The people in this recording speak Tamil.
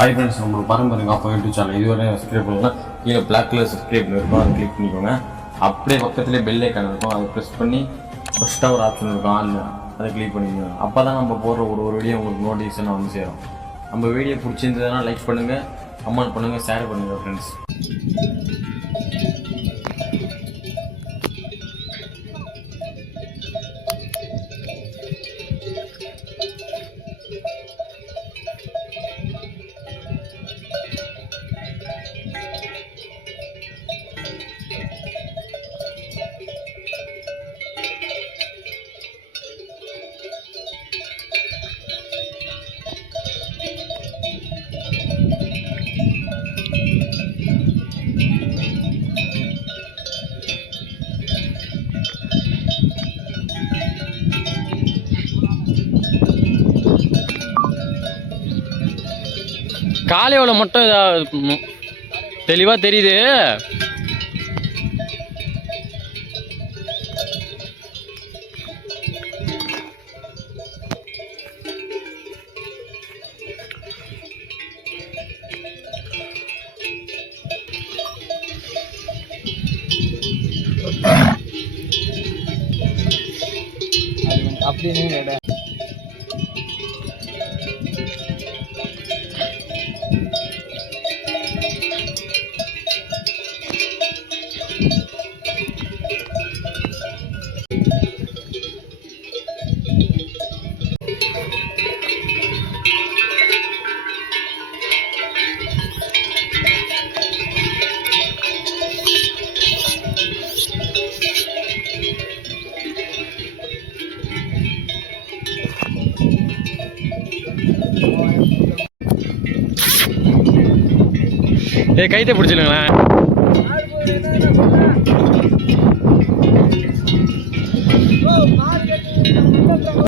ஹாய் ஃப்ரெண்ட்ஸ் நம்மளுக்கு பாரம்பரியங்க அப்போ யூடியூப் சேனல் இதுவரை சப்ஸ்கிரைப் பண்ணலாம் கீழே பிளாக் கலர் சப்ஸ்கிரைப் இருக்கும். அதை கிளிக் பண்ணிக்கோங்க. அப்படியே பக்கத்துலேயே பெல் ஐக்கான் இருக்கும். அதை ப்ரெஸ் பண்ணி ஃபஸ்ட்டாக ஒரு ஆப்ஷன் இருக்கும். ஆன் அதை கிளிக் பண்ணிக்கோங்க. அப்போ தான் நம்ம போடுற ஒரு ஒரு வீடியோ உங்களுக்கு நோட்டிஃபிகேஷன் வந்து சேரும். நம்ம வீடியோ பிடிச்சிருந்ததுன்னா லைக் பண்ணுங்கள் கமெண்ட் பண்ணுங்கள் ஷேர் பண்ணுங்கள் ஃப்ரெண்ட்ஸ் காலையோட மட்டும் தெளிவாக தெரியுது. அப்படின்னு ஏ கைத்தை பிடிச்சிடுங்களேன்.